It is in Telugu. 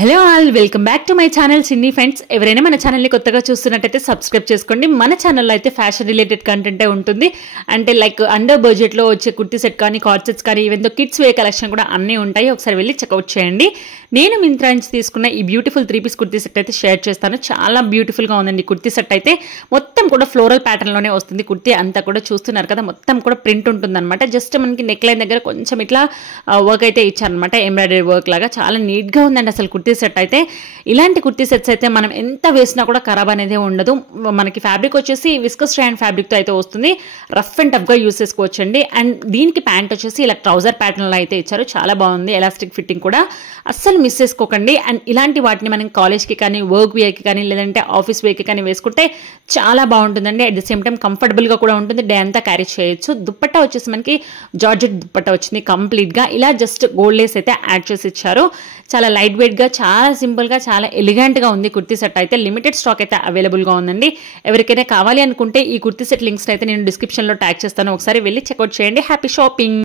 Hello all welcome back to my channel చిన్ని ఫ్రెండ్స్. ఎవరైనా మన ఛానల్ని కొత్తగా చూస్తున్నట్టయితే సబ్స్క్రైబ్ చేసుకోండి. మన ఛానల్లో అయితే ఫ్యాషన్ రిలేటెడ్ కంటెంటే ఉంటుంది. అంటే లైక్ అండర్ బడ్జెట్లో వచ్చే కుర్తీ సెట్ కానీ కార్డ్ సెట్స్ కానీ ఈవెన్ దో కిడ్స్ వే కలెక్షన్ కూడా అన్నీ ఉంటాయి. ఒకసారి వెళ్ళి చెక్అవుట్ చేయండి. నేను మింత్రా నుంచి తీసుకున్న ఈ బ్యూటిఫుల్ 3-పీస్ కుర్తీ సెట్ అయితే షేర్ చేస్తాను. చాలా బ్యూటిఫుల్గా ఉందండి. కుర్తీ సెట్ అయితే మొత్తం కూడా ఫ్లోరల్ ప్యాటర్న్లోనే వస్తుంది. కుర్తీ అంతా కూడా చూస్తున్నారు కదా, మొత్తం కూడా ప్రింట్ ఉంటుందన్నమాట. జస్ట్ మనకి నెక్ లైన్ దగ్గర కొంచెం ఇట్లా వర్క్ అయితే ఇచ్చారనమాట, ఎంబ్రాయిడరీ వర్క్ లాగా. చాలా నీట్గా ఉందండి అసలు కుర్తీ సెట్ అయితే. ఇలాంటి కుర్తీ సెట్స్ అయితే మనం ఎంత వేసినా కూడా ఖరాబ్ అనేది ఉండదు. మనకి ఫ్యాబ్రిక్ వచ్చేసి విస్కస్ స్ట్రాండ్ ఫ్యాబ్రిక్ తో అయితే వస్తుంది. రఫ్ అండ్ టఫ్ గా యూస్ చేసుకోవచ్చండి. అండ్ దీనికి ప్యాంట్ వచ్చేసి ఇలా ట్రౌజర్ ప్యాటర్న్ లో అయితే ఇచ్చారు. చాలా బాగుంది. ఎలాస్టిక్ ఫిట్టింగ్ కూడా అస్సలు మిస్ చేసుకోకండి. అండ్ ఇలాంటి వాటిని మనం కాలేజ్ కి కానీ వర్క్ వేర్ కి కానీ లేదంటే ఆఫీస్ వేర్ కి కానీ వేసుకుంటే చాలా బాగుంటుందండి. At the same time comfortable గా కూడా ఉంటుంది. డే అంతా క్యారీ చేయొచ్చు. దుప్పట్టా వచ్చేసి మనకి జార్జెట్ దుప్పట్టా వచ్చింది కంప్లీట్ గా. ఇలా జస్ట్ గోల్డ్ లేస్ అయితే యాడ్ చేసి ఇచ్చారు. చాలా లైట్ వెయిట్ గా, చాలా సింపుల్ గా, చాలా ఎలిగెంట్ గా ఉంది కుర్తీ సెట్ అయితే. లిమిటెడ్ స్టాక్ అయితే అవైలబుల్ గా ఉందండి. ఎవరికైనా కావాలి అనుకుంటే ఈ కుర్తీ సెట్ లింక్స్ అయితే నేను డిస్క్రిప్షన్ లో ట్యాగ్ చేస్తాను. ఒకసారి వెళ్ళి చెక్అవుట్ చేయండి. Happy shopping.